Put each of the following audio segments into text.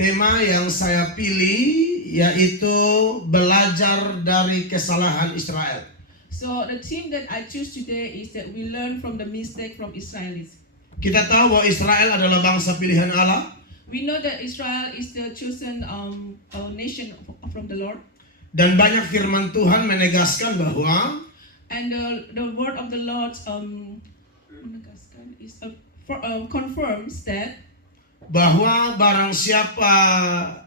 Tema yang saya pilih yaitu belajar dari kesalahan Israel. So the theme that I choose today is that we learn from the mistake from Israelis. Kita tahu bahwa Israel adalah bangsa pilihan Allah. We know that Israel is the chosen nation from the Lord. Dan banyak firman Tuhan menegaskan bahwa And the word of the Lord confirms that bahwa barang siapa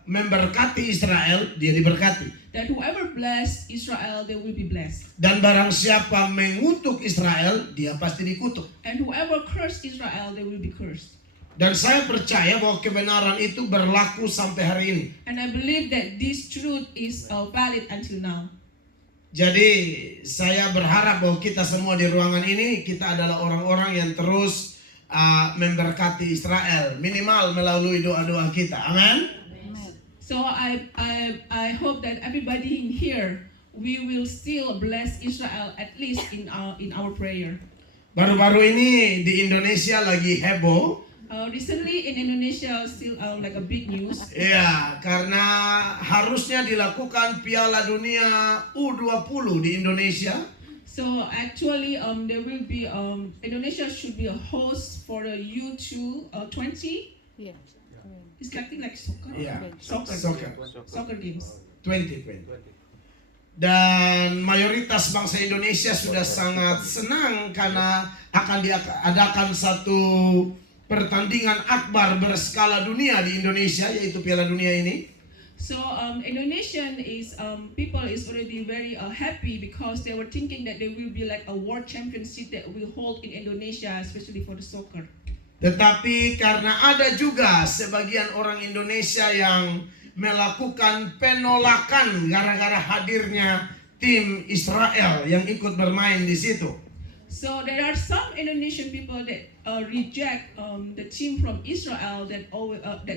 memberkati Israel, dia diberkati. that whoever bless Israel, they will be blessed. Dan barang siapa mengutuk Israel, dia pasti dikutuk. And whoever curse Israel, they will be cursed. Dan saya percaya bahwa kebenaran itu berlaku sampai hari ini. And I believe that this truth is valid until now. Jadi saya berharap bahwa kita semua di ruangan ini, kita adalah orang-orang yang terus memberkati Israel, minimal melalui doa-doa kita. Amin. So I hope that everybody in here, we will still bless Israel at least in our prayer. Baru-baru ini di Indonesia lagi heboh. Recently in Indonesia still like a big news. Ya, karena harusnya dilakukan Piala Dunia U20 di Indonesia. So actually there will be Indonesia should be a host for the U20. Yeah. It's like soccer. Ya, Soccer soccer games. 2020. Dan mayoritas bangsa Indonesia sudah sangat senang karena akan diadakan satu pertandingan akbar berskala dunia di Indonesia, yaitu Piala Dunia ini. So Indonesian is people is already very happy because they were thinking that there will be like a world championship that will hold in Indonesia, especially for the soccer. Tetapi karena ada juga sebagian orang Indonesia yang melakukan penolakan gara-gara hadirnya tim Israel yang ikut bermain di situ. So there are some Indonesian people that reject the team from Israel that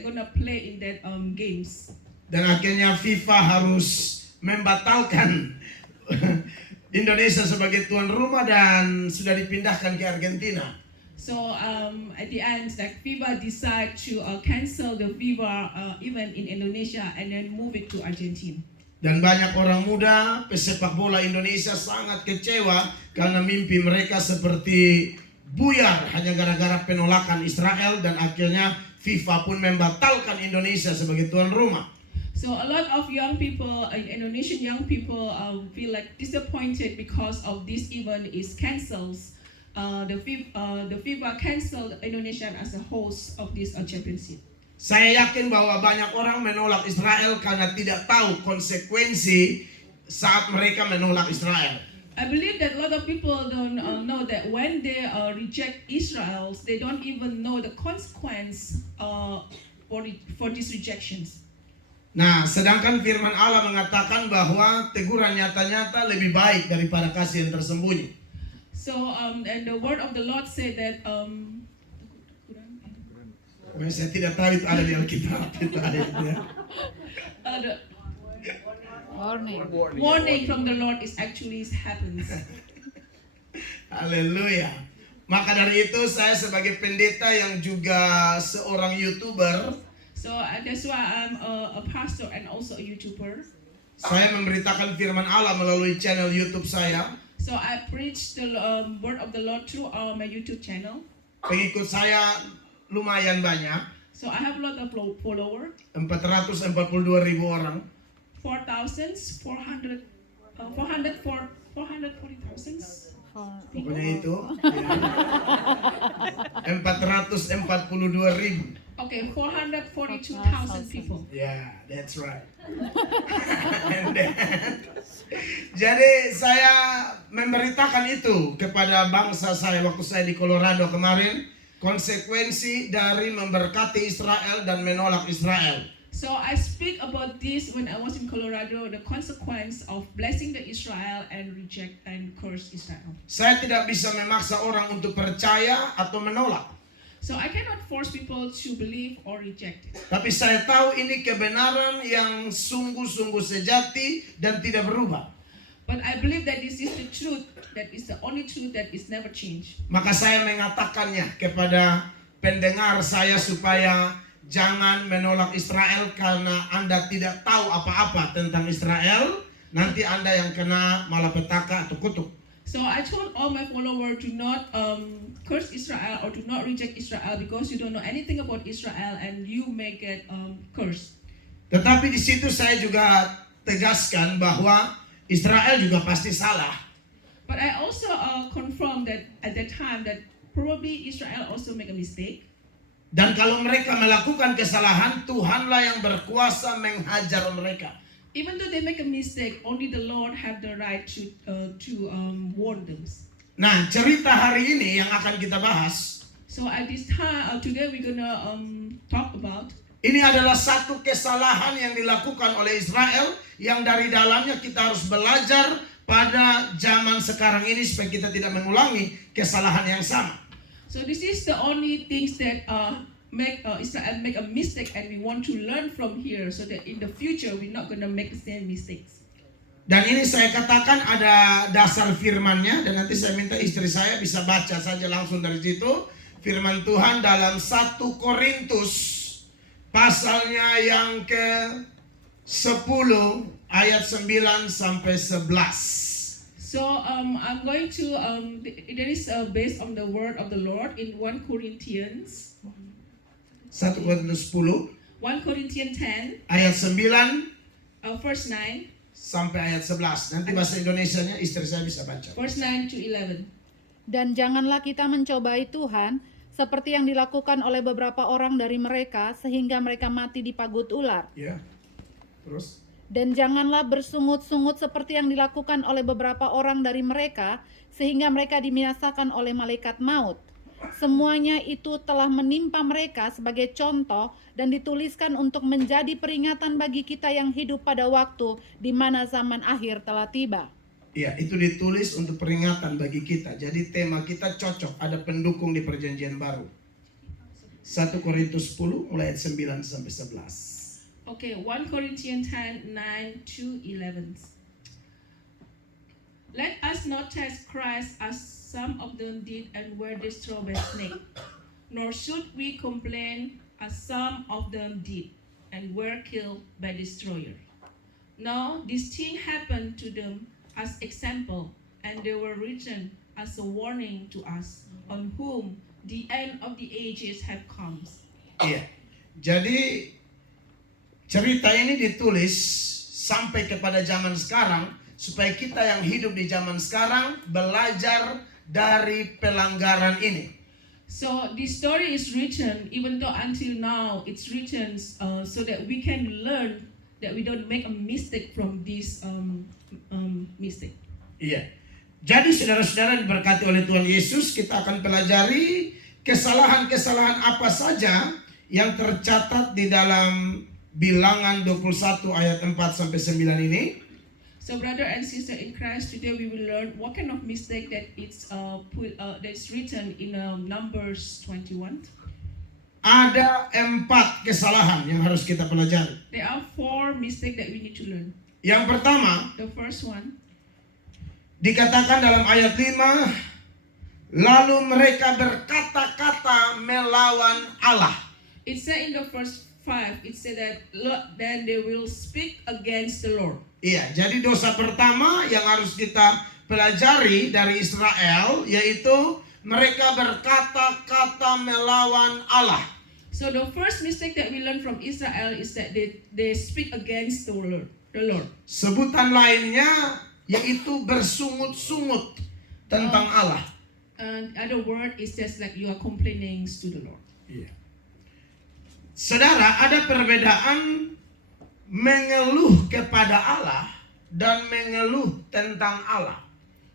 gonna play in that games. Dan akhirnya FIFA harus membatalkan Indonesia sebagai tuan rumah dan sudah dipindahkan ke Argentina. So at the end, like FIFA decide to cancel the FIFA event in Indonesia and then move it to Argentina. Dan banyak orang muda pesepak bola Indonesia sangat kecewa karena mimpi mereka seperti buyar hanya gara-gara penolakan Israel, dan akhirnya FIFA pun membatalkan Indonesia sebagai tuan rumah. So a lot of young people, Indonesian young people, feel like disappointed because of this event is cancelled. The FIFA cancelled Indonesia as a host of this championship. Saya yakin bahwa banyak orang menolak Israel karena tidak tahu konsekuensi saat mereka menolak Israel. I believe that a lot of people don't know that when they reject Israel, they don't even know the consequence for these rejections. Nah, sedangkan firman Allah mengatakan bahwa teguran nyata-nyata lebih baik daripada kasih yang tersembunyi. So and the word of the Lord said that Saya tidak tahu itu ada di Alkitab itu ayatnya. the Warning. warning from the Lord is actually happens. Haleluya. Maka dari itu saya sebagai pendeta yang juga seorang YouTuber, So that's why I'm a pastor and also a YouTuber. saya memberitakan firman Allah melalui channel YouTube saya. So I preach the word of the Lord through my YouTube channel. Pengikut saya lumayan banyak, So I have a lot of followers, 442.000 orang. 440,000. Pokoknya itu ya. 442.000. Okay, 442,000 people. Yeah, that's right. And then, jadi saya memberitakan itu kepada bangsa saya waktu saya di Colorado kemarin, konsekuensi dari memberkati Israel dan menolak Israel. So I speak about this when I was in Colorado, the consequence of blessing the Israel and reject and curse Israel. Saya tidak bisa memaksa orang untuk percaya atau menolak. So I cannot force people to believe or reject it. Tapi saya tahu ini kebenaran yang sungguh-sungguh sejati dan tidak berubah. But I believe that this is the truth, that is the only truth that is never changed. Maka saya mengatakannya kepada pendengar saya supaya jangan menolak Israel karena Anda tidak tahu apa-apa tentang Israel. Nanti Anda yang kena malapetaka atau kutuk. So I told all my followers to not curse Israel or to not reject Israel because you don't know anything about Israel and you may get cursed. Tetapi di situ saya juga tegaskan bahwa Israel juga pasti salah. But I also confirm that at that time that probably Israel also make a mistake. Dan kalau mereka melakukan kesalahan, Tuhanlah yang berkuasa menghajar mereka. Even though they make a mistake, only the Lord have the right to warn them. Nah, cerita hari ini yang akan kita bahas, So at this time, today we're gonna talk about. ini adalah satu kesalahan yang dilakukan oleh Israel yang dari dalamnya kita harus belajar pada zaman sekarang ini supaya kita tidak mengulangi kesalahan yang sama. So this is the only things that make Israel make a mistake, and we want to learn from here so that in the future we're not gonna make the same mistakes. Dan ini saya katakan ada dasar firman-Nya, dan nanti saya minta istri saya bisa baca saja langsung dari situ. Firman Tuhan dalam 1 Korintus pasalnya yang ke-10 ayat 9 sampai 11. So I'm going to there is based on the word of the Lord in 1 Corinthians 1 Korintus 10 10 ayat 9 verse 9 sampai ayat 11. Nanti bahasa Indonesianya istri saya bisa baca. verse 9 to 11. Dan janganlah kita mencobai Tuhan seperti yang dilakukan oleh beberapa orang dari mereka sehingga mereka mati dipagut ular. Ya. Terus Dan janganlah bersungut-sungut seperti yang dilakukan oleh beberapa orang dari mereka sehingga mereka dibinasakan oleh malaikat maut. Semuanya itu telah menimpa mereka sebagai contoh dan dituliskan untuk menjadi peringatan bagi kita yang hidup pada waktu di mana zaman akhir telah tiba. iya, itu ditulis untuk peringatan bagi kita. Jadi tema kita cocok, ada pendukung di perjanjian baru. 1 Korintus 10 mulai ayat 9 sampai 11. Okay, 1 Corinthians 10 9 to 11. Let us not test Christ as some of them did and were destroyed by snake, nor should we complain as some of them did and were killed by destroyer. No, this thing happened to them as example, and they were written as a warning to us, on whom the end of the ages have come. Iya. Jadi cerita ini ditulis sampai kepada zaman sekarang supaya kita yang hidup di zaman sekarang belajar dari pelanggaran ini. So this story is written, even though until now it's written so that we can learn that we don't make a mistake from this mistake. Iya. Jadi saudara-saudara diberkati oleh Tuhan Yesus, kita akan pelajari kesalahan-kesalahan apa saja yang tercatat di dalam Bilangan 21 ayat 4 sampai 9 ini. So brother and sister in Christ, today we will learn what kind of mistake that that's written in Numbers 21. Ada 4 kesalahan yang harus kita pelajari. There are 4 mistakes that we need to learn. Yang pertama, The first one, dikatakan dalam ayat 5, lalu mereka berkata-kata melawan Allah. it said in the first 5, it said that then they will speak against the Lord. Iya, jadi dosa pertama yang harus kita pelajari dari Israel yaitu mereka berkata-kata melawan Allah. So the first mistake that we learn from Israel is that they speak against the Lord. Sebutan lainnya yaitu bersungut-sungut tentang Allah. And other word is just like you are complaining to the Lord. Iya. Saudara, ada perbedaan mengeluh kepada Allah dan mengeluh tentang Allah.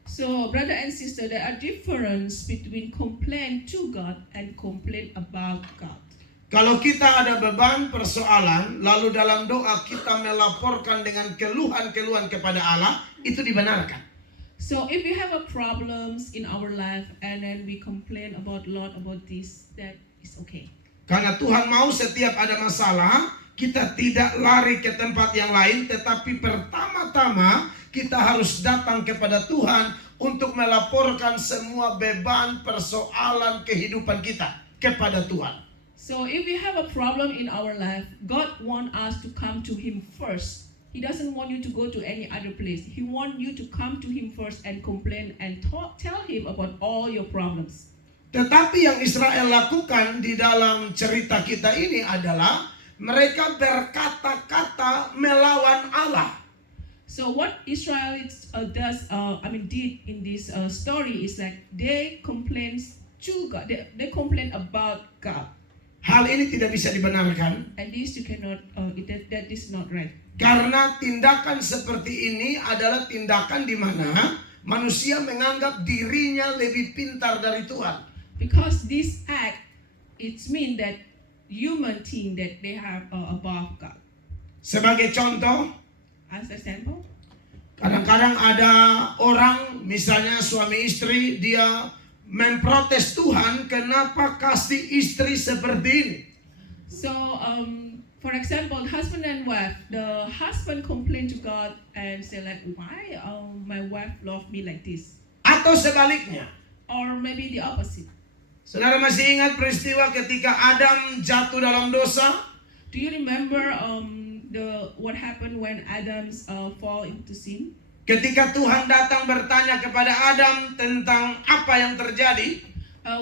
So brother and sister, there are difference between complain to God and complain about God. Kalau kita ada beban persoalan, lalu dalam doa kita melaporkan dengan keluhan-keluhan kepada Allah, itu dibenarkan. So if we have a problems in our life and then we complain about Lord about this, that is okay. Karena Tuhan mau setiap ada masalah, kita tidak lari ke tempat yang lain, tetapi pertama-tama kita harus datang kepada Tuhan untuk melaporkan semua beban persoalan kehidupan kita kepada Tuhan. So if we have a problem in our life, God wants us to come to Him first. He doesn't want you to go to any other place. He wants you to come to Him first and complain and tell Him about all your problems. Tetapi yang Israel lakukan di dalam cerita kita ini adalah mereka berkata-kata melawan Allah. So what Israel did in this story is like they complain to God. They complain about God. Hal ini tidak bisa dibenarkan And this you cannot. That is not right. karena tindakan seperti ini adalah tindakan di mana manusia menganggap dirinya lebih pintar dari Tuhan. Because this act, it means that human think that they have above God. Sebagai contoh, As example, kadang-kadang ada orang, misalnya suami istri, dia memprotes Tuhan, kenapa kasih istri seperti ini? so for example, husband and wife, the husband complain to God and say like, why my wife love me like this? Atau sebaliknya. Or maybe the opposite. Saudara masih ingat peristiwa ketika Adam jatuh dalam dosa? Do you remember what happened when Adam's fall into sin? Ketika Tuhan datang bertanya kepada Adam tentang apa yang terjadi,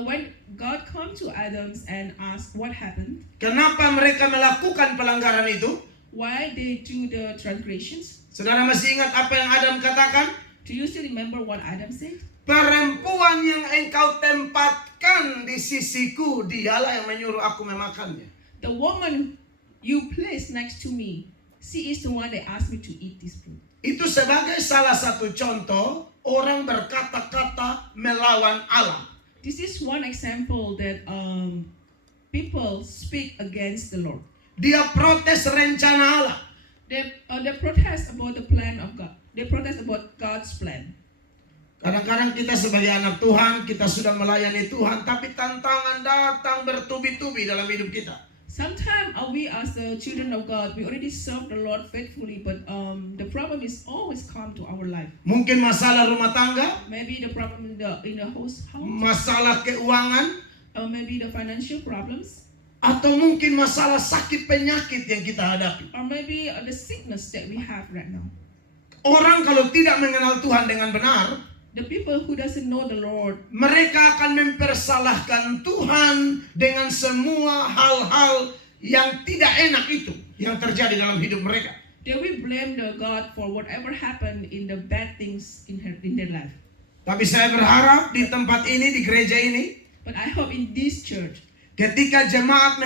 When God come to Adam's and ask what happened, kenapa mereka melakukan pelanggaran itu? why they do the transgressions? Saudara masih ingat apa yang Adam katakan? Do you still remember what Adam said? Perempuan yang engkau tempatkan di sisiku, dialah yang menyuruh aku memakannya. The woman you place next to me, she is the one that asked me to eat this fruit. Itu sebagai salah satu contoh orang berkata-kata melawan Allah. This is one example that people speak against the Lord. Dia protes rencana Allah. They protest about the plan of God. They protest about God's plan. Kadang-kadang kita sebagai anak Tuhan, kita sudah melayani Tuhan, tapi tantangan datang bertubi-tubi dalam hidup kita. Sometimes we as the children of God, we already serve the Lord faithfully, but the problem is always come to our life. Mungkin masalah rumah tangga, Maybe the problem in the household, masalah keuangan, maybe the financial problems, atau mungkin masalah sakit penyakit yang kita hadapi. or maybe the sickness that we have right now. Orang kalau tidak mengenal Tuhan dengan benar, The people who doesn't know the Lord, mereka akan mempersalahkan Tuhan dengan semua hal-hal yang tidak enak itu yang terjadi dalam hidup mereka. they will blame the God for whatever happened in the bad things in their life. Tapi saya berharap di tempat ini, di gereja ini, But I hope in this church, ketika jemaat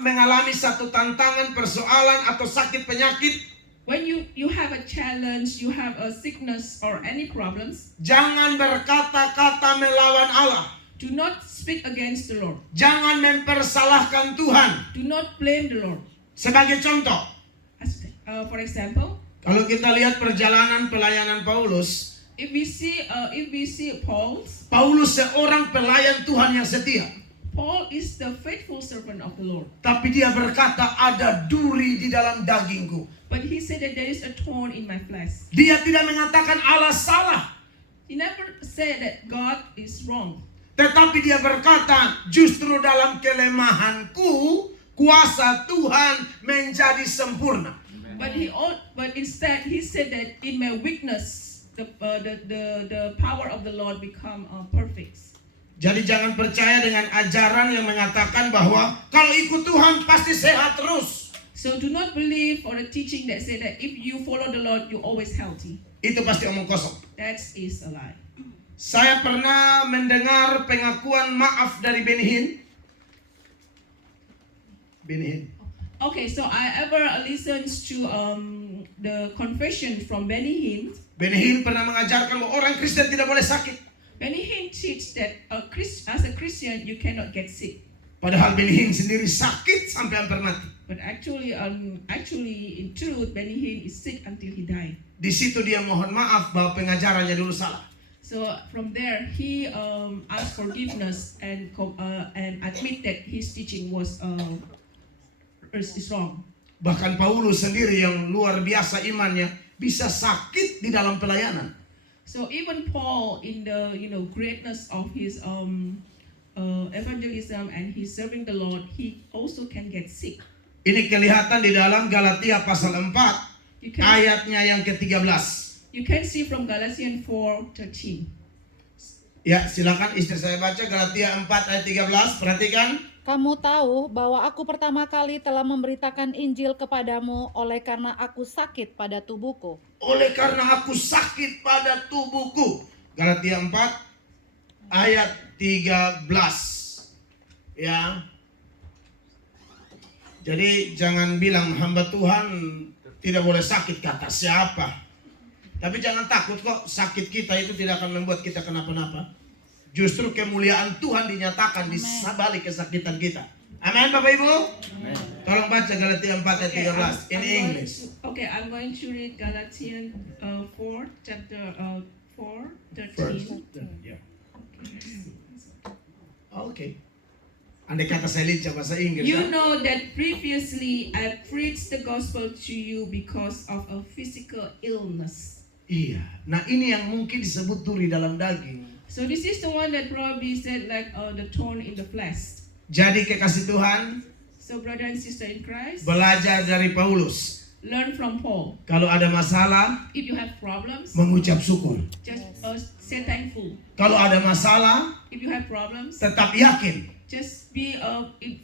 mengalami satu tantangan, persoalan atau sakit penyakit, when you have a challenge, you have a sickness or any problems, jangan berkata-kata melawan Allah. do not speak against the Lord. Jangan mempersalahkan Tuhan. Do not blame the Lord. Sebagai contoh, For example, kalau kita lihat perjalanan pelayanan Paulus, if we see Paulus seorang pelayan Tuhan yang setia. Paul is the faithful servant of the Lord. Tapi dia berkata, ada duri di dalam dagingku. But he said that there is a thorn in my flesh. Dia tidak mengatakan Allah salah. He never said that God is wrong. Tetapi dia berkata, justru dalam kelemahanku, kuasa Tuhan menjadi sempurna. But instead he said that in my weakness, the power of the Lord become perfect. Jadi jangan percaya dengan ajaran yang mengatakan bahwa kalau ikut Tuhan pasti sehat terus. So do not believe or the teaching that say that if you follow the Lord, you're always healthy. Itu pasti omong kosong. That is a lie. Saya pernah mendengar pengakuan maaf dari Benny Hinn. Benny Hinn. Okay, so I ever listened to the confession from Benny Hinn. Benny Hinn pernah mengajarkan bahwa orang Kristen tidak boleh sakit. Benny Hinn teach that as a Christian you cannot get sick. Padahal Benny Hinn sendiri sakit sampai hampir mati. But actually in truth, Benny Hinn is sick until he died. Di situ dia mohon maaf bahwa pengajarannya dulu salah. So from there he asked forgiveness and admit that his teaching was is wrong. Bahkan Paulus sendiri yang luar biasa imannya bisa sakit di dalam pelayanan. So even Paul, in the greatness of his evangelism and he's serving the Lord, he also can get sick. Ini kelihatan di dalam Galatia pasal 4 You can, ayatnya yang ke-13. you can see from Galatians 4:13. Ya, silakan istri saya baca Galatia 4 ayat 13. Perhatikan. Kamu tahu bahwa aku pertama kali telah memberitakan Injil kepadamu oleh karena aku sakit pada tubuhku. Oleh karena aku sakit pada tubuhku. Galatia 4 ayat 13. Ya. Jadi jangan bilang hamba Tuhan tidak boleh sakit, kata siapa. Tapi jangan takut kok, sakit kita itu tidak akan membuat kita kenapa-napa. Justru kemuliaan Tuhan dinyatakan di balik kesakitan kita. Amin Bapak Ibu. Amen. Tolong baca Galatia 4 ayat 13 in English. I'm going to read Galatians 4, chapter 4, 13. First. Ya. Oke. Andai kata saya lincah bahasa Inggris. You ya. know that previously I preached the gospel to you because of a physical illness. Iya. Nah ini yang mungkin disebut duri dalam daging. So this is the one that probably said like the thorn in the flesh. Jadi kekasih Tuhan, So brother and sister in Christ, belajar dari Paulus. learn from Paul. Kalau ada masalah, If you have problems, mengucap syukur. just say thankful. Kalau ada masalah, If you have problems, tetap yakin just be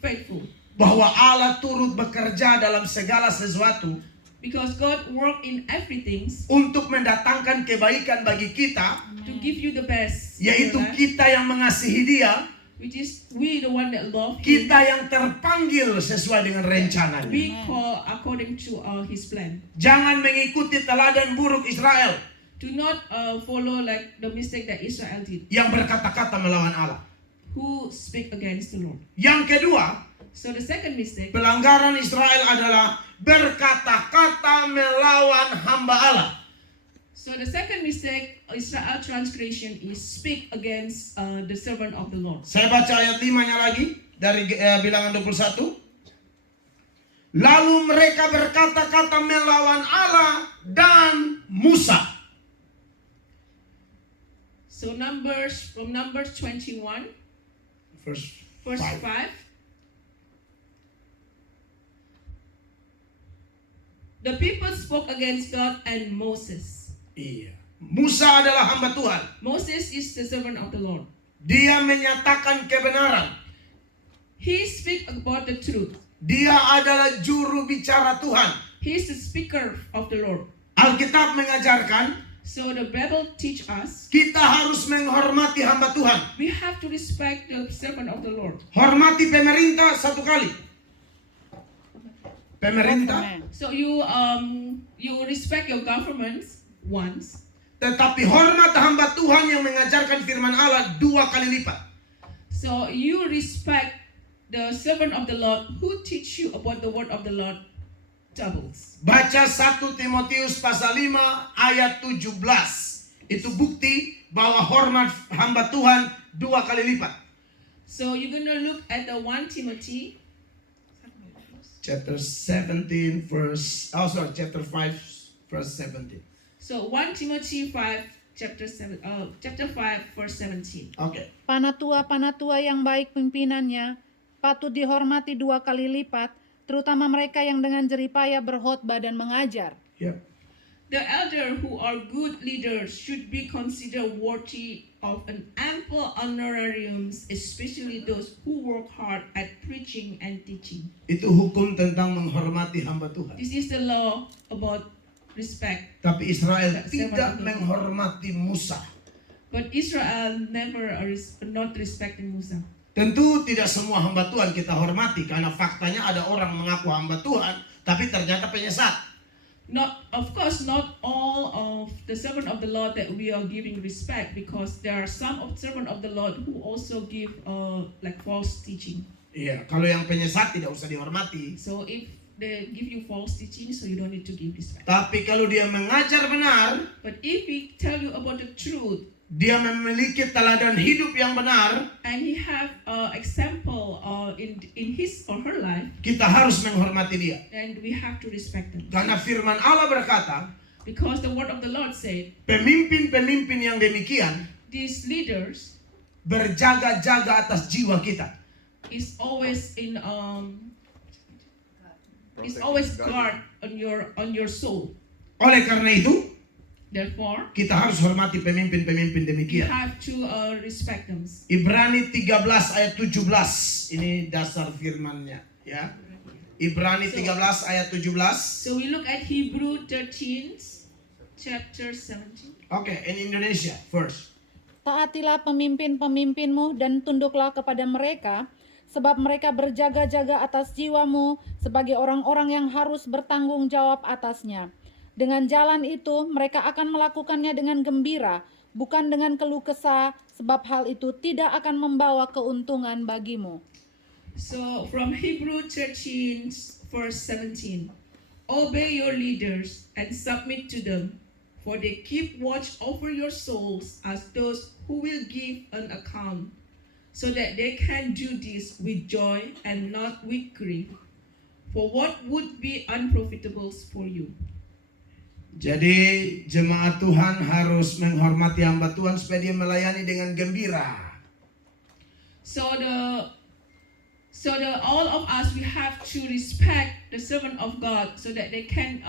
faithful. bahwa Allah turut bekerja dalam segala sesuatu Because God work in everything untuk mendatangkan kebaikan bagi kita, to give you the best. in your yaitu life, kita yang mengasihi Dia, which is we the one that love Him. kita yang terpanggil sesuai dengan rencananya. We call according to His plan. Jangan mengikuti teladan buruk Israel Do not follow like the mistake that Israel did, yang berkata-kata melawan Allah. who speak against the Lord. Yang kedua, So the second mistake, pelanggaran Israel adalah berkata-kata melawan hamba Allah. so the second mistake, Israel transgression is speak against the servant of the Lord. Saya baca ayat 5-nya lagi dari bilangan 21. Lalu mereka berkata-kata melawan Allah dan Musa. So from Numbers 21, Verse verse 5. 5. The people spoke against God and Moses. Iya. Musa adalah hamba Tuhan. Moses is the servant of the Lord. Dia menyatakan kebenaran. He speak about the truth. Dia adalah juru bicara Tuhan. He is the speaker of the Lord. Alkitab mengajarkan So the Bible teach us kita harus menghormati hamba Tuhan. we have to respect the servant of the Lord. Hormati pemerintah satu kali. Pemerintah, Amen. So you respect your governments once, tetapi hormat hamba Tuhan yang mengajarkan firman Allah 2 kali lipat. so you respect the servant of the Lord who teach you about the word of the Lord doubles. Baca 1 Timotius pasal 5 ayat 17. Itu bukti bahwa hormat hamba Tuhan 2 kali lipat. So you're gonna look at the 1 Timothy Chapter 5 verse 17. So 1 Timothy 5 chapter 5 verse 17. Oke. Panatua yang baik pimpinannya patut dihormati 2 kali lipat, terutama mereka yang dengan jeripaya berkhotbah dan mengajar. Ya. The elder who are good leaders should be considered worthy of an ample honorariums, especially those who work hard at preaching and teaching. Itu hukum tentang menghormati hamba Tuhan. This is the law about respect. Tapi Israel Tidak tidak sama. menghormati Musa. But Israel never not respecting Musa. Tentu tidak semua hamba Tuhan kita hormati karena faktanya ada orang mengaku hamba Tuhan tapi ternyata penyesat. Of course, not all of the servant of the Lord that we are giving respect, because there are some of servant of the Lord who also give like false teaching. Iya, kalau yang penyesat tidak usah dihormati. So if they give you false teaching, so you don't need to give respect. Tapi kalau dia mengajar benar, But if we tell you about the truth, dia memiliki teladan hidup yang benar, and he have example in his or her life, kita harus menghormati dia. then we have to respect them. Karena firman Allah berkata, Because the word of the Lord said, pemimpin-pemimpin yang demikian these leaders berjaga-jaga atas jiwa kita. It's always it's always guard on your soul. Oleh karena itu, Therefore, kita harus hormati pemimpin-pemimpin you demikian. have to respect them. Ibrani 13 ayat 17. Ini dasar firman-Nya, ya. Ibrani 13 ayat 17. So we look at Hebrew 13, chapter 17. Oke, in Indonesia first. Taatilah pemimpin-pemimpinmu dan tunduklah kepada mereka, sebab mereka berjaga-jaga atas jiwamu sebagai orang-orang yang harus bertanggung jawab atasnya. Dengan jalan itu mereka akan melakukannya dengan gembira, bukan dengan keluh kesah, sebab hal itu tidak akan membawa keuntungan bagimu. So from Hebrew 13, verse 17. Obey your leaders and submit to them, for they keep watch over your souls as those who will give an account, so that they can do this with joy and not with grief. For what would be unprofitable for you? Jadi jemaat Tuhan harus menghormati hamba Tuhan supaya dia melayani dengan gembira. So all of us, we have to respect the servant of God so that they can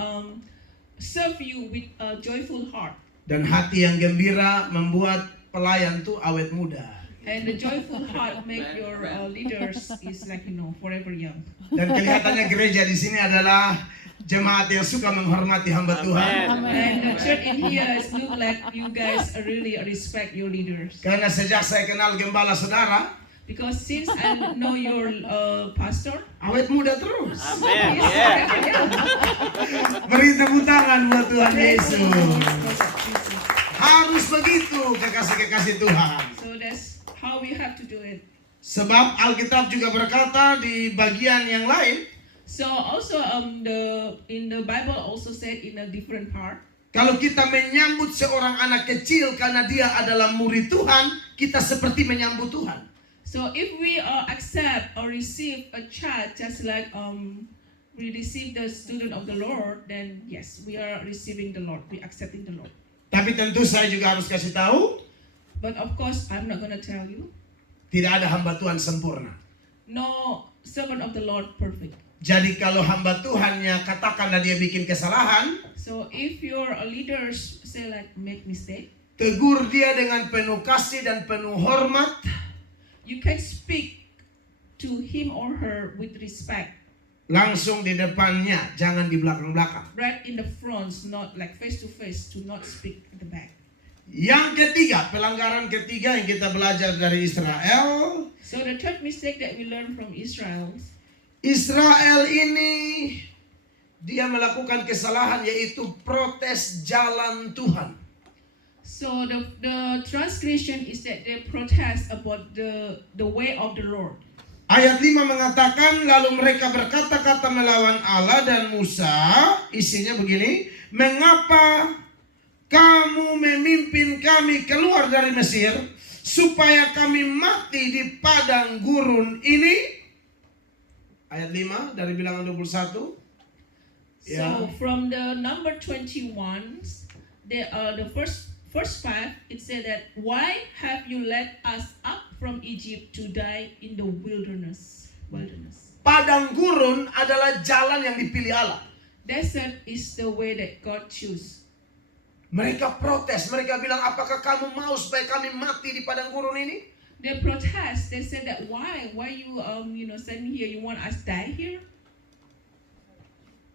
serve you with a joyful heart. Dan hati yang gembira membuat pelayan tuh awet muda. And the joyful heart make your leaders is like, forever young. Dan kelihatannya gereja di sini adalah jemaat yang suka menghormati hamba Tuhan. And the church in here is look like you guys really respect your leaders. Karena sejak saya kenal gembala saudara, Because since I know your pastor, awet muda terus. Amen. he's Yeah. forever young. Beri tepuk tangan buat Tuhan Praise the Yesus. Lord. Praise Jesus. Harus begitu kekasih-kekasih Tuhan. So that's how we have to do it. Sebab Alkitab juga berkata di bagian yang lain, So also in the Bible also said in a different part. kalau kita menyambut seorang anak kecil karena dia adalah murid Tuhan, kita seperti menyambut Tuhan. So if we accept or receive a child just like we receive the student of the Lord, then yes, we are receiving the Lord. We accepting the Lord. Tapi tentu saya juga harus kasih tahu, But of course, I'm not going to tell you. tidak ada hamba Tuhan sempurna. No servant of the Lord perfect. Jadi kalau hamba Tuhannya katakanlah dia bikin kesalahan, So if your leaders say like make mistake, tegur dia dengan penuh kasih dan penuh hormat. you can speak to him or her with respect. Langsung di depannya, jangan di belakang-belakang. Right in the front, not like face to face, to not speak at the back. Yang ketiga, pelanggaran ketiga yang kita belajar dari Israel. So the third mistake that we learn from Israel, Israel ini dia melakukan kesalahan yaitu protes jalan Tuhan. so the transgression is that they protest about the way of the Lord. Ayat 5 mengatakan, lalu mereka berkata-kata melawan Allah dan Musa. Isinya begini, mengapa kamu memimpin kami keluar dari Mesir supaya kami mati di padang gurun ini? Ayat 5 dari Bilangan 21. Ya. So from the number 21, the first 5, it said that, why have you led us up from Egypt to die in the wilderness? Padang gurun adalah jalan yang dipilih Allah. Desert is the way that God choose. Mereka protes, mereka bilang, apakah kamu mau supaya kami mati di padang gurun ini? They protest. They said that why you send me here? You want us die here?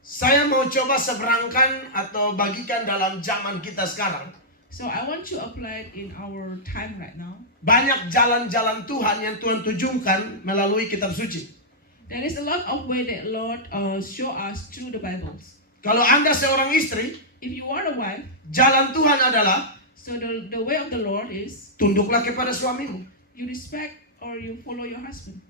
Saya mau coba seberangkan atau bagikan dalam zaman kita sekarang. So I want to apply it in our time right now. Banyak jalan-jalan Tuhan yang Tuhan tunjukkan melalui kitab suci. There is a lot of way that Lord show us through the Bibles. Kalau Anda seorang istri, If you are a wife, jalan Tuhan adalah so the way of the Lord is tunduklah kepada suamimu. you respect or you follow your husband.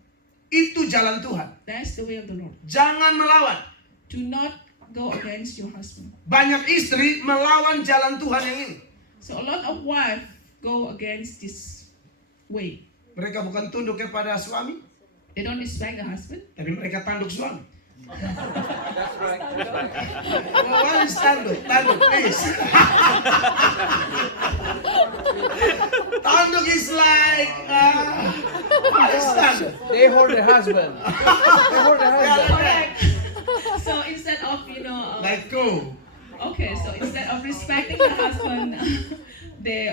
Itu jalan Tuhan. That's the way of the Lord. Jangan melawan. Do not go against your husband. Banyak istri melawan jalan Tuhan yang ini. So a lot of wives go against this way. Mereka bukan tunduk kepada suami, They don't respect the husband, tapi mereka tanduk suami. That's right. What is tanduk? Tanduk, please. Tanduk is like, what is tanduk? They hold their husband. They hold their husband. Correct. So instead of Like go. okay, so instead of respecting the husband, they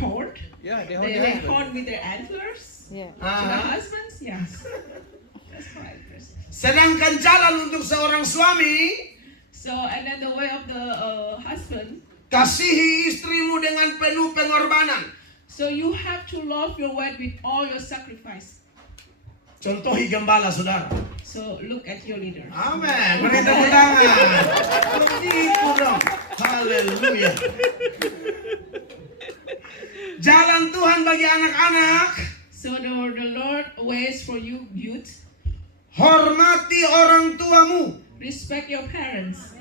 horn. Yeah, they hold They their husband. horn with their antlers Yeah. to the Ah. husbands. Yes, that's correct. Yes. Sedangkan jalan untuk seorang suami, So and then the way of the husband. kasihi istrimu dengan penuh pengorbanan. So you have to love your wife with all your sacrifice. Contohi gembala, saudara. So look at your leader. Amin. Beri tepuk tangan. Begitu dong. Haleluya. Jalan Tuhan bagi anak-anak, So the Lord ways for you youth. hormati orang tuamu Respect your parents.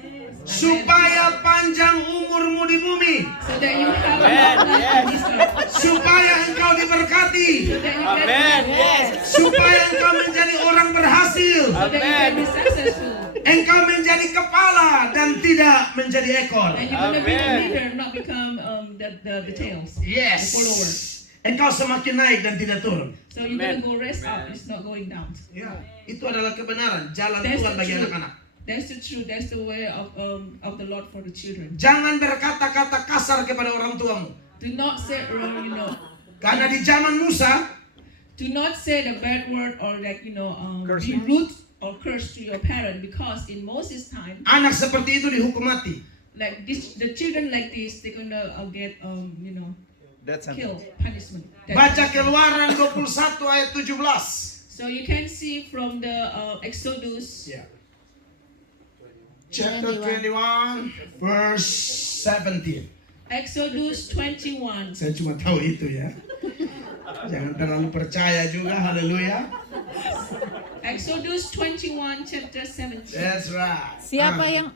supaya panjang umurmu di bumi, So that you have a long life on this earth. supaya engkau diberkati, So that you can supaya engkau menjadi orang berhasil, so that you can be successful. engkau menjadi kepala dan tidak menjadi ekor. And you're gonna be the leader, not become the tails. Yes. The follower. Engkau semakin naik dan tidak turun. So you're gonna go raise up, it's not going down. Ya, itu adalah kebenaran jalan That's Tuhan the bagi truth. anak-anak. That's the truth. That's the way of the Lord for the children. Jangan berkata-kata kasar kepada orang tuamu. Do not say Karena di zaman Musa, do not say the bad word or like Curse. be rude or curse to your parent, because in Moses' time, anak seperti itu dihukum mati. like this, the children like this, they're gonna get That's killed, punishment. Baca Keluaran 21 ayat 17. So you can see from the Exodus. Ya. Chapter 21 verse 17. Exodus 21. Saya cuma tahu itu ya. Jangan terlalu percaya juga. Haleluya. Exodus 21 chapter 17. That's right.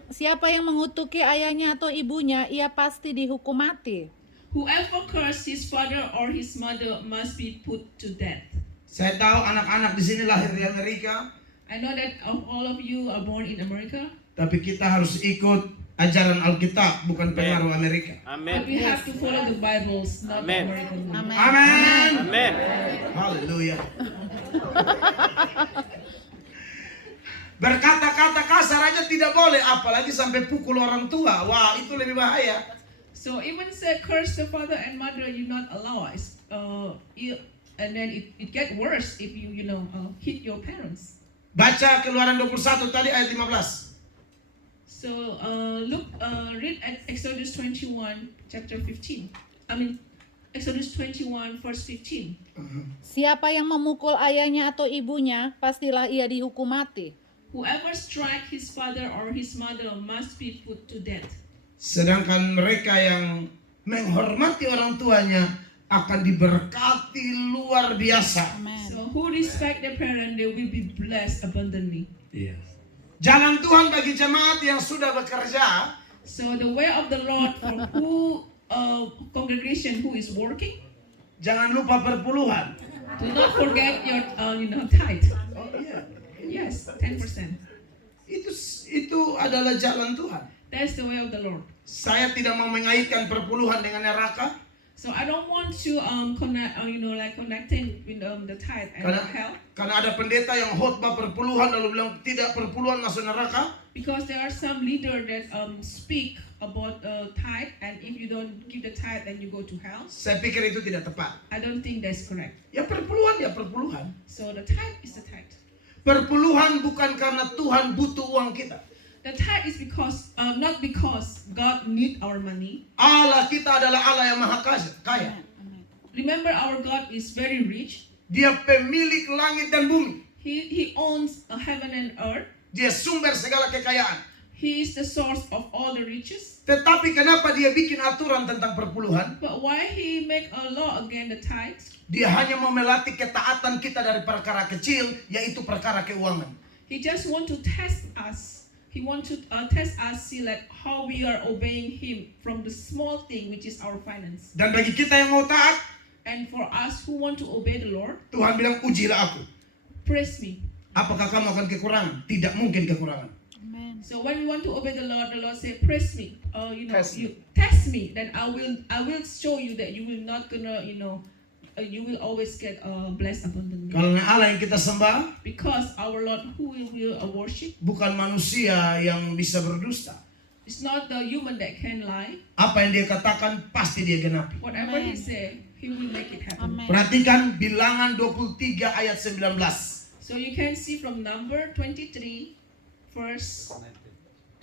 Siapa yang mengutuki ayahnya atau ibunya, ia pasti dihukum mati. Whoever cursed his father or his mother must be put to death. Saya tahu anak-anak di sini lahir di Amerika, I know that all of you are born in America, tapi kita harus ikut ajaran Alkitab, bukan pengaruh Amerika. but we have to follow the Bibles, not the American one. Amin. Amin. Amen. Haleluya. Berkata-kata kasar aja tidak boleh, apalagi sampai pukul orang tua. Wah, itu lebih bahaya. So even say curse the father and mother, you not allow us. And then it get worse if you hit your parents. Baca Keluaran 21 tadi ayat 15. So read at Exodus 21 chapter 15. Exodus 21 verse 15. Siapa yang memukul ayahnya atau ibunya, pastilah ia dihukum mati. Whoever strike his father or his mother must be put to death. Sedangkan mereka yang menghormati orang tuanya akan diberkati luar biasa. Amen. So who respect their parent, they will be blessed abundantly. Jalan Tuhan bagi jemaat yang sudah bekerja, So the way of the Lord for who congregation who is working, jangan lupa perpuluhan. do not forget your tithe. Oh iya. Yes, 10%. Itu adalah jalan Tuhan. That's the way of the Lord. Saya tidak mau mengaitkan perpuluhan dengan neraka, So I don't want to connecting with the tithe and karena, hell, karena ada pendeta yang khotbah perpuluhan lalu bilang tidak perpuluhan masuk neraka. because there are some leader that speak about tithe, and if you don't give the tithe, then you go to hell. Saya pikir itu tidak tepat. I don't think that's correct. Ya perpuluhan. So the tithe is the tithe. Perpuluhan bukan karena Tuhan butuh uang kita. The tithe is because not because God need our money. Allah kita adalah Allah yang maha kaya. Remember, our God is very rich. Dia pemilik langit dan bumi. He owns heaven and earth. Dia sumber segala kekayaan. He is the source of all the riches. Tetapi kenapa dia bikin aturan tentang perpuluhan? But why he make a law against the tithes? Dia hanya mau melatih ketaatan kita dari perkara kecil, yaitu perkara keuangan. He just want to test us. He want to test us, see like how we are obeying him from the small thing, which is our finance. Dan bagi kita yang mau taat, And for us who want to obey the Lord, Tuhan bilang ujilah aku. praise me. Apakah kamu akan kekurangan? Tidak mungkin kekurangan. Amen. So when we want to obey the Lord said, "Press me," Test you test me, then I will show you that you will not gonna, you will always get blessed abundantly. Karena Allah yang kita sembah Because our Lord, who we will worship, bukan manusia yang bisa berdusta. it's not the human that can lie. Apa yang dia katakan pasti dia genapi. Whatever Amen. He said, He will make it happen. Amen. Perhatikan Bilangan 23 ayat 19. So you can see from number 23, verse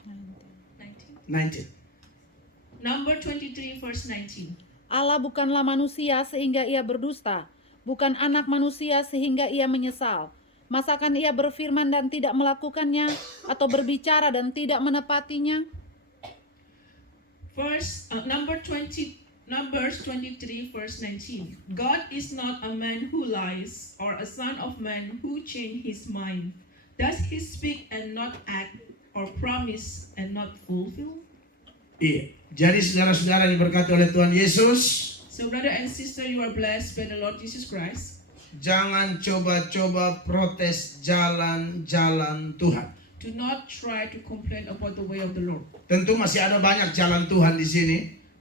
19. 19. Number 23, verse 19. Allah bukanlah manusia sehingga ia berdusta, bukan anak manusia sehingga ia menyesal. Masakan ia berfirman dan tidak melakukannya, atau berbicara dan tidak menepatinya? Numbers 23, verse 19. God is not a man who lies, or a son of man who change his mind. Does he speak and not act, or promise and not fulfill? Iya. Jadi saudara-saudara yang diberkati oleh Tuhan Yesus, So brother and sister, you are blessed by the Lord Jesus Christ. jangan coba-coba protes jalan-jalan Tuhan. Do not try to complain about the way of the Lord. Tentu masih ada banyak jalan Tuhan di sini.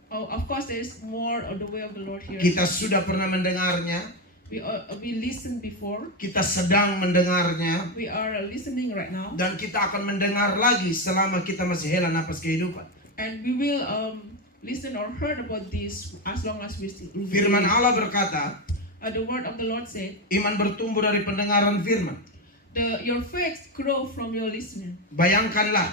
Oh, of course, there is more of the way of the Lord here. Kita sudah pernah mendengarnya, We listened before. kita sedang mendengarnya, We are listening right now, dan kita akan mendengar lagi selama kita masih hela napas kehidupan. and we will listen or heard about this as long as we still. Firman Allah berkata, The word of the Lord said, iman bertumbuh dari pendengaran firman. your faith grow from your listening. Bayangkanlah,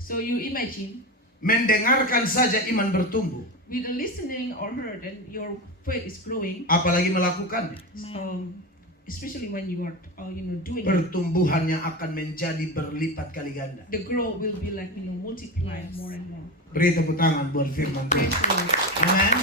So you imagine, mendengarkan saja iman bertumbuh, with the listening or heard, and your faith is growing. apalagi melakukannya. Especially when you are, doing it. Pertumbuhannya akan menjadi berlipat kali ganda. The growth will be like, multiply more and more. Beri tepuk tangan buat firman Tuhan. Praise the Lord. Amen.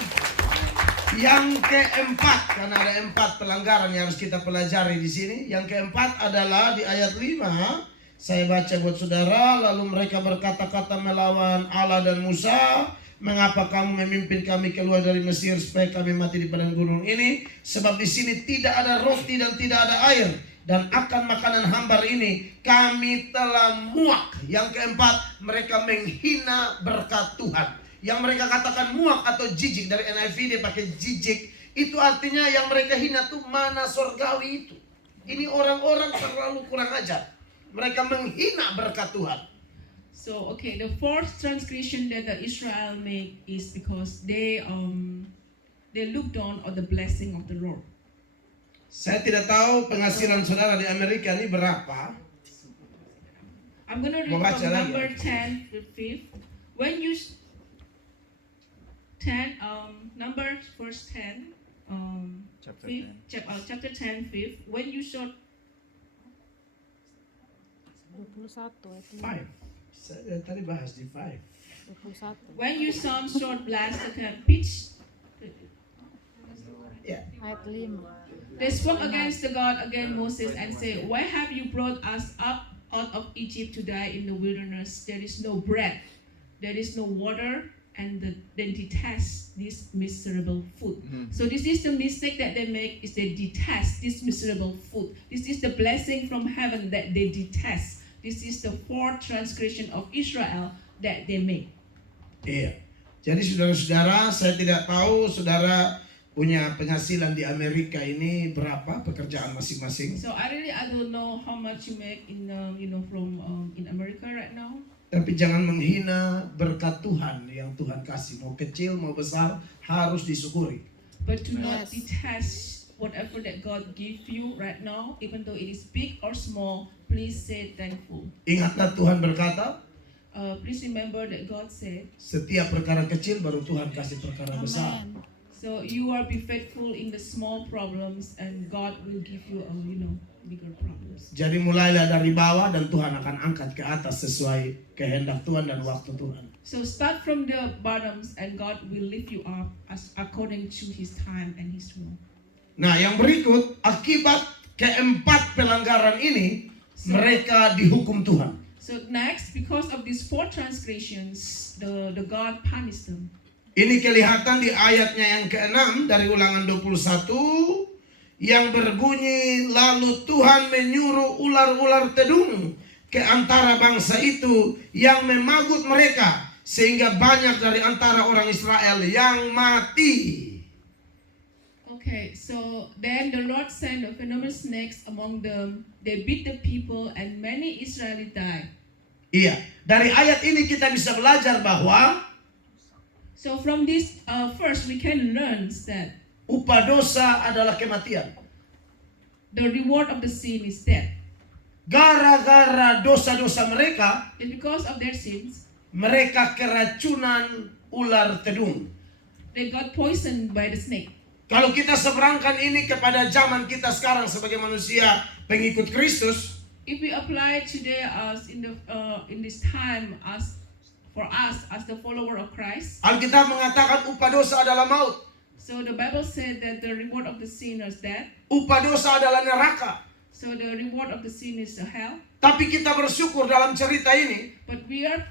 Yang keempat, karena ada 4 pelanggaran yang harus kita pelajari di sini. Yang keempat adalah di ayat 5. Saya baca buat saudara. Lalu mereka berkata-kata melawan Allah dan Musa. Mengapa kamu memimpin kami keluar dari Mesir supaya kami mati di padang gunung ini? Sebab di sini tidak ada roti dan tidak ada air. Dan akan makanan hambar ini kami telah muak. Yang keempat, mereka menghina berkat Tuhan. Yang mereka katakan muak atau jijik, dari NIV dia pakai jijik. Itu artinya yang mereka hina tuh mana sorgawi itu. Ini orang-orang terlalu kurang ajar. Mereka menghina berkat Tuhan. So the fourth transgression that the Israel make is because they look down on the blessing of the Lord. Saya tidak tahu penghasilan saudara di Amerika ini berapa. I'm gonna read Mau baca from lagi, number ya? 10 to 5. When you number verse 10, Chapter 10. chapter 10, 5. When you shall 21 ayat 5. Saya tadi bahas di 5. 21 when you sound short blast the pitch, Ya. ayat 5. they spoke against the God against Moses and said, "Why have you brought us up out of Egypt to die in the wilderness? There is no bread, there is no water, and they detest this miserable food." So this is the mistake that they make, is they detest this miserable food. This is the blessing from heaven that they detest. This is the fourth transgression of Israel that they make. Iya. Jadi saudara-saudara, saya tidak tahu saudara punya penghasilan di Amerika ini berapa pekerjaan masing-masing. So I don't know how much you make in from in America right now. Tapi jangan menghina berkat Tuhan yang Tuhan kasih. Mau kecil mau besar harus disyukuri. But do not Yes. detest whatever that God give you right now, even though it is big or small. Please say thankful. Ingatlah Tuhan berkata, Please remember that God said. setiap perkara kecil baru Tuhan kasih perkara besar. Amen. So you are be faithful in the small problems, and God will give you bigger problems. Jadi mulailah dari bawah dan Tuhan akan angkat ke atas sesuai kehendak Tuhan dan waktu Tuhan. So start from the bottoms, and God will lift you up as according to His time and His will. Nah, yang berikut akibat keempat pelanggaran ini mereka dihukum Tuhan. So next, because of these four transgressions, the God punished them. Ini kelihatan di ayatnya yang ke-6 dari Ulangan 21. yang berbunyi, lalu Tuhan menyuruh ular-ular tedung ke antara bangsa itu yang memagut mereka, sehingga banyak dari antara orang Israel yang mati. Okay, so then the Lord sent venomous snakes among them. They bit the people, and many Israelites died. Iya, dari ayat ini kita bisa belajar bahwa So from this first, we can learn that upah dosa adalah kematian. the reward of the sin is death. Gara-gara dosa-dosa mereka, And because of their sins, mereka keracunan ular tedung. they got poisoned by the snake. Kalau kita seberangkan ini kepada zaman kita sekarang sebagai manusia pengikut Kristus, If we apply today as in this time as for us as the follower of Christ, Alkitab mengatakan upah dosa adalah maut. so the Bible said that the reward of the sin is death. Upah dosa adalah neraka. So the reward of the sin is hell. Tapi kita bersyukur dalam cerita ini, But we are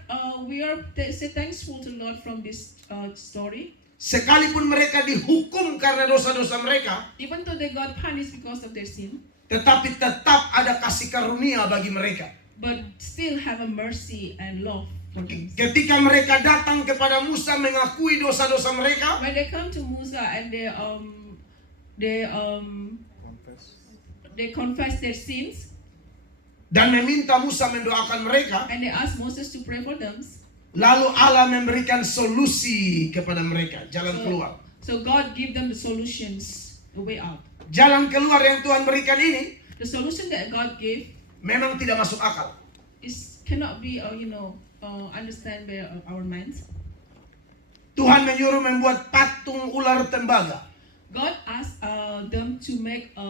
say thankful to Lord from this story. sekalipun mereka dihukum karena dosa-dosa mereka, Even though they got punished because of their sin, tetapi tetap ada kasih karunia bagi mereka. but still have a mercy and love for them. Ketika mereka datang kepada Musa mengakui dosa-dosa mereka, When they come to Musa and they confess their sins dan meminta Musa mendoakan mereka, and they ask Moses to pray for them, lalu Allah memberikan solusi kepada mereka, jalan keluar. so God give them the solutions, the way out. Jalan keluar yang Tuhan berikan ini The solution that God gave memang tidak masuk akal. cannot be understand by our minds. Tuhan menyuruh membuat patung ular tembaga. God asked them to make a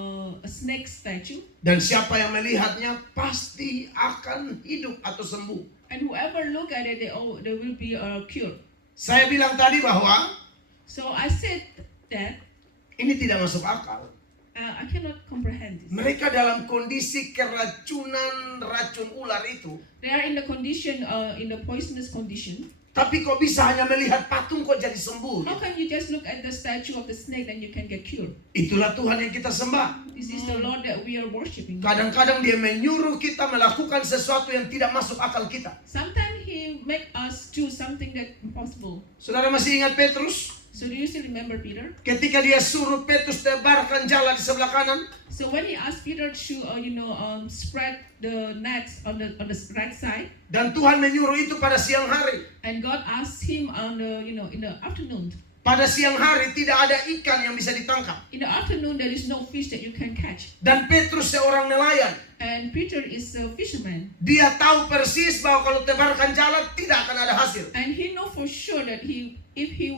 snake statue, Dan siapa yang melihatnya pasti akan hidup atau sembuh. and whoever look at it, they will be cured. Saya bilang tadi bahwa So I said that ini tidak masuk akal. I cannot comprehend this. Mereka dalam kondisi keracunan racun ular itu. They are in the condition, in the poisonous condition. Tapi kok bisa hanya melihat patung kok jadi sembuh? How can you just look at the statue of the snake and you can get cured? Itulah Tuhan yang kita sembah. This is the Lord that we are worshiping. Kadang-kadang dia menyuruh kita melakukan sesuatu yang tidak masuk akal kita. Sometimes He make us do something that impossible. Saudara masih ingat Petrus? So do you still remember Peter? Ketika dia suruh Petrus tebarkan jala di sebelah kanan, So when He asked Peter to, spread the nets on the right side, dan Tuhan menyuruh itu pada siang hari. and God asked him on in the afternoon. Pada siang hari tidak ada ikan yang bisa ditangkap. In the afternoon there is no fish that you can catch. Dan Petrus seorang nelayan. And Peter is a fisherman. Dia tahu persis bahwa kalau tebarkan jala tidak akan ada hasil. And he know for sure that if he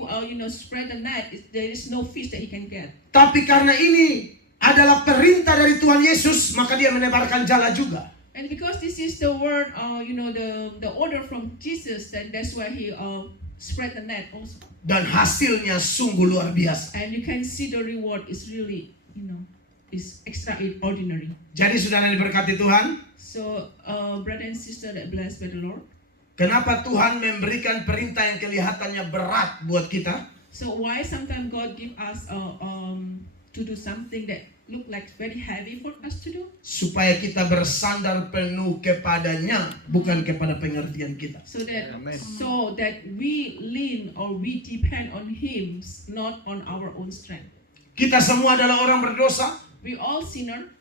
spread the net, there is no fish that he can get. Tapi karena ini adalah perintah dari Tuhan Yesus, maka dia menebarkan jala juga. And because this is the word, the order from Jesus, then that's why he spread the net also. Dan hasilnya sungguh luar biasa. And you can see the reward is really, is extraordinary. Jadi saudara yang diberkati Tuhan, So, brother and sister that blessed by the Lord. kenapa Tuhan memberikan perintah yang kelihatannya berat buat kita? So why sometimes God give us to do something that look like very heavy for us to do? Supaya kita bersandar penuh kepadanya, bukan kepada pengertian kita. So that Amen. we lean or we depend on Him, not on our own strength. Kita semua adalah orang berdosa, We all sinner,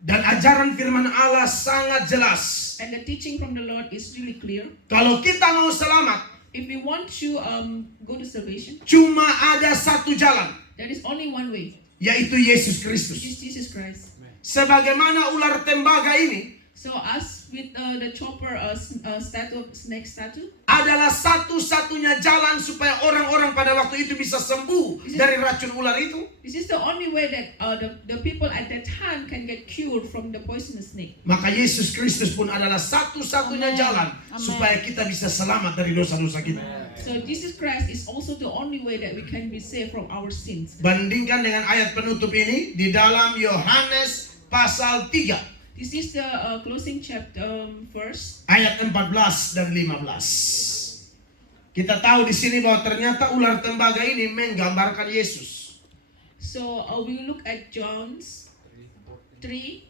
dan ajaran firman Allah sangat jelas. and the teaching from the Lord is really clear. Kalau kita mau selamat, If we want to go to salvation, cuma ada satu jalan, there is only one way, yaitu Yesus which Kristus. is Jesus Christ. Sebagaimana ular tembaga ini So us with the chopper snake statue, adalah satu-satunya jalan supaya orang-orang pada waktu itu bisa sembuh dari racun ular itu. this is the only way that the people at that time can get cured from the poisonous snake. Maka Yesus Kristus pun adalah satu-satunya Amen. jalan Amen. supaya kita bisa selamat dari dosa-dosa kita. So Jesus Christ is also the only way that we can be saved from our sins. Bandingkan dengan ayat penutup ini di dalam Yohanes pasal 3 This is the closing chapter verse. ayat 14 dan 15. Kita tahu di sini bahwa ternyata ular tembaga ini menggambarkan Yesus. So we look at John's 3,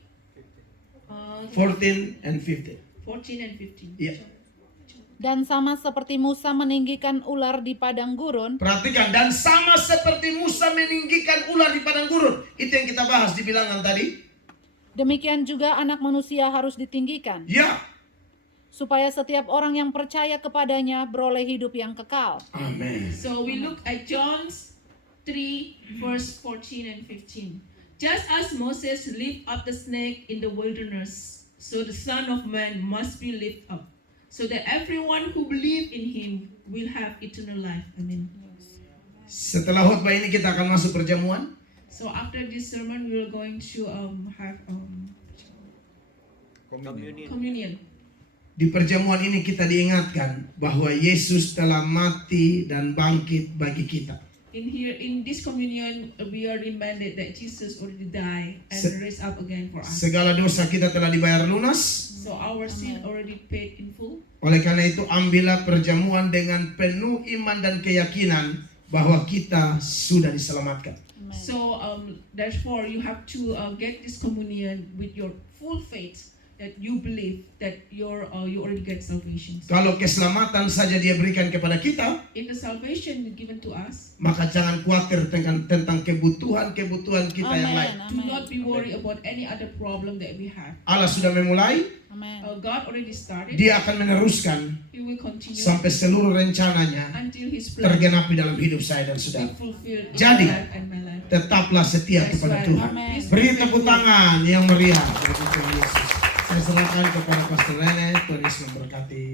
14 and 15. 14 and 15. Yeah. Dan sama seperti Musa meninggikan ular di padang gurun, Perhatikan, dan sama seperti Musa meninggikan ular di padang gurun. Itu yang kita bahas di bilangan tadi. demikian juga anak manusia harus ditinggikan, Ya. supaya setiap orang yang percaya kepadanya beroleh hidup yang kekal. Amin. So we look at John's 3, verse 14 and 15. Just as Moses lifted up the snake in the wilderness, so the Son of Man must be lifted up, so that everyone who believes in him will have eternal life. Amen. Setelah khotbah ini kita akan masuk perjamuan. So after this sermon, we are going to have communion. Di perjamuan ini kita diingatkan bahwa Yesus telah mati dan bangkit bagi kita. In this communion, we are reminded that Jesus already died and raised up again for us. Segala dosa kita telah dibayar lunas. So our sin already paid in full. Oleh karena itu ambillah perjamuan dengan penuh iman dan keyakinan bahwa kita sudah diselamatkan. So therefore, you have to get this communion with your full faith that you believe that you already get salvation. Kalau keselamatan saja dia berikan kepada kita, If the salvation is given to us, maka jangan khawatir tentang kebutuhan kita yang lain. do not be worried about any other problem that we have. Allah sudah memulai, Amin. God already started. dia akan meneruskan He will continue sampai seluruh rencananya until His plan tergenapi dalam hidup saya dan be saudara. fulfilled in Jadi, my life and my life. Tetaplah setia That's kepada right. Tuhan. Amen. Beri tepuk tangan yang meriah bagi Tuhan Yesus. Saya serahkan kepada Pastor Rene, Tuhan Yesus memberkati.